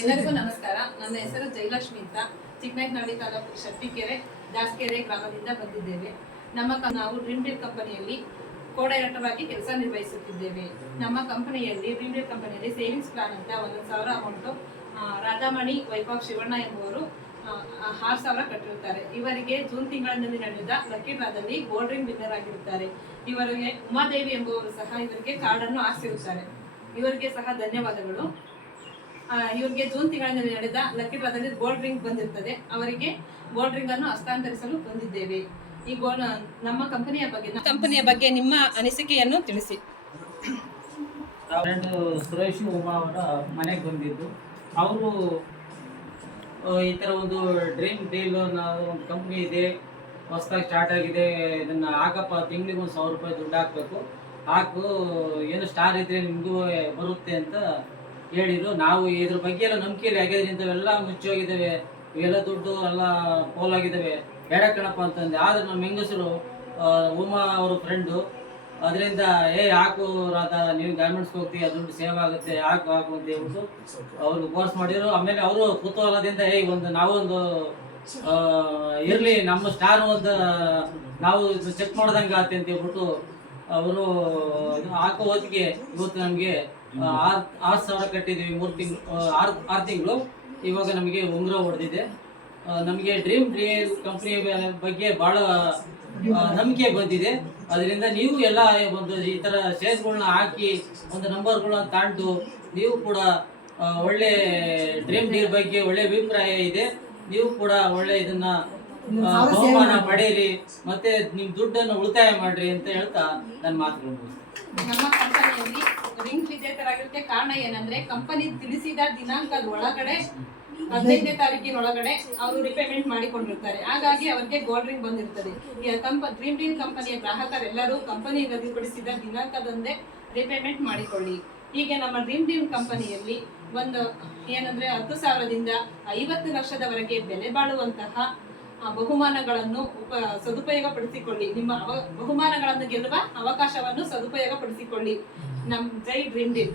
ಎಲ್ಲರಿಗೂ ನಮಸ್ಕಾರ. ನನ್ನ ಹೆಸರು ಜಯಲಕ್ಷ್ಮಿ ಅಂತ. ಚಿಕ್ಕನಾಯಕನಹಳ್ಳಿ ತಾಲೂಕು ಶೆಟ್ಟಿಕೆರೆ ದಾಸಕೆರೆ ಗ್ರಾಮದಿಂದ ಬಂದಿದ್ದೇವೆ. ನಾವು ಡ್ರೀಮ್ ಡೀಲ್ ಕಂಪನಿಯಲ್ಲಿ ಕೋ ಡೈರೆಕ್ಟರ್ ಆಗಿ ಕೆಲಸ ನಿರ್ವಹಿಸುತ್ತಿದ್ದೇವೆ. ನಮ್ಮ ಕಂಪನಿಯಲ್ಲಿ ಡ್ರೀಮ್ ಡೀಲ್ ಕಂಪನಿಯಲ್ಲಿ ಸೇವಿಂಗ್ಸ್ ಪ್ಲಾನ್ ಅಂತ 1,000 amount Radhamani wife of Shivanna ಎಂಬುವರು 6,000 ಕಟ್ಟಿರುತ್ತಾರೆ. ಇವರಿಗೆ ಜೂನ್ ತಿಂಗಳಿನಲ್ಲಿ ನಡೆದ ಲಕ್ಕಿ ಡ್ರಾದಲ್ಲಿ ಗೋಲ್ಡ್ ರಿಂಗ್ ವಿನ್ನರ್ ಆಗಿರುತ್ತಾರೆ. ಇವರಿಗೆ ಉಮಾದೇವಿ ಎಂಬುವರು ಸಹ ಇವರಿಗೆ ಕಾರ್ಡ್ ಅನ್ನು ಹಾಕಿರುತ್ತಾರೆ. ಇವರಿಗೆ ಸಹ ಧನ್ಯವಾದಗಳು. ಇವರಿಗೆ ಜೂನ್ ತಿಂಗಳಿನಲ್ಲಿ ನಡೆದ ಲಕ್ಕಿ ಡ್ರಾದಲ್ಲಿ ಗೋಲ್ಡ್ ರಿಂಗ್ ಬಂದಿರುತ್ತದೆ. ಅವರಿಗೆ ಗೋಲ್ಡ್ ರಿಂಗ್ ಅನ್ನು ಹಸ್ತಾಂತರಿಸಲು ಬಂದಿದ್ದೇವೆ. ಈ ನಮ್ಮ ಕಂಪನಿಯ ಬಗ್ಗೆ ನಿಮ್ಮ ಅನಿಸಿಕೆಯನ್ನು ತಿಳಿಸಿ. ಸುರೇಶ್ ಉಮಾ ಅವರ ಮನೆಗೆ ಬಂದಿದ್ದು ಅವರು ಈ ಥರ ಒಂದು ಡ್ರೀಮ್ ಡೀಲ್ ಒಂದು ಕಂಪ್ನಿ ಇದೆ, ಹೊಸದಾಗಿ ಸ್ಟಾರ್ಟ್ ಆಗಿದೆ, ಇದನ್ನು ಹಾಕಪ್ಪ, ತಿಂಗಳಿಗೆ ಒಂದು 1,000 ರೂಪಾಯಿ ದುಡ್ಡು ಹಾಕಬೇಕು, ಹಾಕು, ಏನು ಸ್ಟಾರ್ ಇದ್ರೆ ನಿಮಗೂ ಬರುತ್ತೆ ಅಂತ ಹೇಳಿದ್ರು. ನಾವು ಇದ್ರ ಬಗ್ಗೆ ಎಲ್ಲ ನಂಬಿಕೆ ಇಲ್ಲ, ಯಾಕೆಂದ್ರೆ ಇಂಥವೆಲ್ಲ ಮುಚ್ಚೋಗಿದ್ದಾವೆ, ಇವೆಲ್ಲ ದುಡ್ಡು ಎಲ್ಲ ಪೋಲಾಗಿದ್ದಾವೆ, ಬೇಡ ಕಣಪ್ಪ ಅಂತಂದೆ. ಆದರೆ ನಮ್ಮ ಹೆಂಗಸರು ಉಮಾ ಅವ್ರ ಫ್ರೆಂಡು ಅದರಿಂದ ಹಾಕು ರಾಧ, ನೀವು ಗಾರ್ಮೆಂಟ್ಸ್ಗೆ ಹೋಗ್ತೀವಿ, ದುಡ್ಡು ಸೇವ್ ಆಗುತ್ತೆ, ಹಾಕು ಅಂತ ಹೇಳ್ಬಿಟ್ಟು ಅವ್ರಿಗೆ ಕೋರ್ಸ್ ಮಾಡಿದ್ರು. ಆಮೇಲೆ ಅವರು ಕುತೂಹಲದಿಂದ ನಾವೊಂದು ಇರಲಿ, ನಮ್ಮ ಸ್ಟಾರ್ ಒಂದು ನಾವು ಚೆಕ್ ಮಾಡ್ದಂಗೆ ಆಗುತ್ತೆ ಅಂತ ಹೇಳ್ಬಿಟ್ಟು ಅವರು ಹಾಕೋ ಹೊತ್ತಿಗೆ ಇವತ್ತು ನಮಗೆ 6,000 ಕಟ್ಟಿದ್ದೀವಿ. 6 ತಿಂಗಳು. ಇವಾಗ ನಮಗೆ ಉಂಗುರ ಹೊಡೆದಿದೆ. ನಮಗೆ ಡ್ರೀಮ್ ಡೀಲ್ ಕಂಪ್ನಿ ಬಗ್ಗೆ ಭಾಳ ನಂಬಿಕೆ ಬಂದಿದೆ. ಅದರಿಂದ ನೀವು ಎಲ್ಲ ಒಂದು ಈ ಥರ ಶೇರ್ಸ್ಗಳನ್ನ ಹಾಕಿ ಒಂದು ನಂಬರ್ಗಳನ್ನ ತಾಂಡು ನೀವು ಕೂಡ ಒಳ್ಳೆ ಡ್ರೀಮ್ ಡೀಲ್ ಬಗ್ಗೆ ಒಳ್ಳೆ ಅಭಿಪ್ರಾಯ ಇದೆ. ನೀವು ಕೂಡ ಒಳ್ಳೆ ಇದನ್ನ ಬಹುಮಾನ ಪಡೆಯಿರಿ, ಮತ್ತೆ ನಿಮ್ಮ ದುಡ್ಡನ್ನು ಉಳಿತಾಯ ಮಾಡ್ರಿ ಅಂತ ಹೇಳ್ತಾ ನನ್ನ ಮಾತುಗಳು. ನಮ್ಮ ಕಂಪನಿಯಲ್ಲಿ ರಿಂಗ್ ವಿಜೇತರಾಗಿರುತ್ತೆ. ಕಾರಣ ಏನಂದ್ರೆ ಕಂಪನಿ ತಿಳಿಸಿದ ದಿನಾಂಕದ ಒಳಗಡೆ 15ನೇ ತಾರೀಕಿನೊಳಗಡೆ ಅವರು ರಿಪೇಮೆಂಟ್ ಮಾಡಿಕೊಂಡಿರ್ತಾರೆ. ಹಾಗಾಗಿ ಅವರಿಗೆ ಗೋಲ್ಡ್ ರಿಂಗ್ ಬಂದಿರ್ತದೆ. ಡ್ರೀಮ್ ಡೀಲ್ ಕಂಪನಿಯ ಗ್ರಾಹಕರೆಲ್ಲರೂ ಕಂಪನಿ ನಿಗದಿಪಡಿಸಿದ ದಿನಾಂಕದಂದೇ ರಿಪೇಮೆಂಟ್ ಮಾಡಿಕೊಳ್ಳಿ. ಹೀಗೆ ನಮ್ಮ ಡ್ರೀಮ್ ಡೀಲ್ ಕಂಪನಿಯಲ್ಲಿ ಏನಂದ್ರೆ 10,000ದಿಂದ 50 ಲಕ್ಷದವರೆಗೆ ಬೆಲೆ ಬಾಳುವಂತಹ ಬಹುಮಾನಗಳನ್ನು ಸದುಪಯೋಗ ಪಡಿಸಿಕೊಳ್ಳಿ. ನಿಮ್ಮ ಬಹುಮಾನಗಳನ್ನು ಗೆಲ್ಲುವ ಅವಕಾಶವನ್ನು ಸದುಪಯೋಗ ಪಡಿಸಿಕೊಳ್ಳಿ. ಜೈ ಡ್ರೀಮ್ ಡೀಲ್.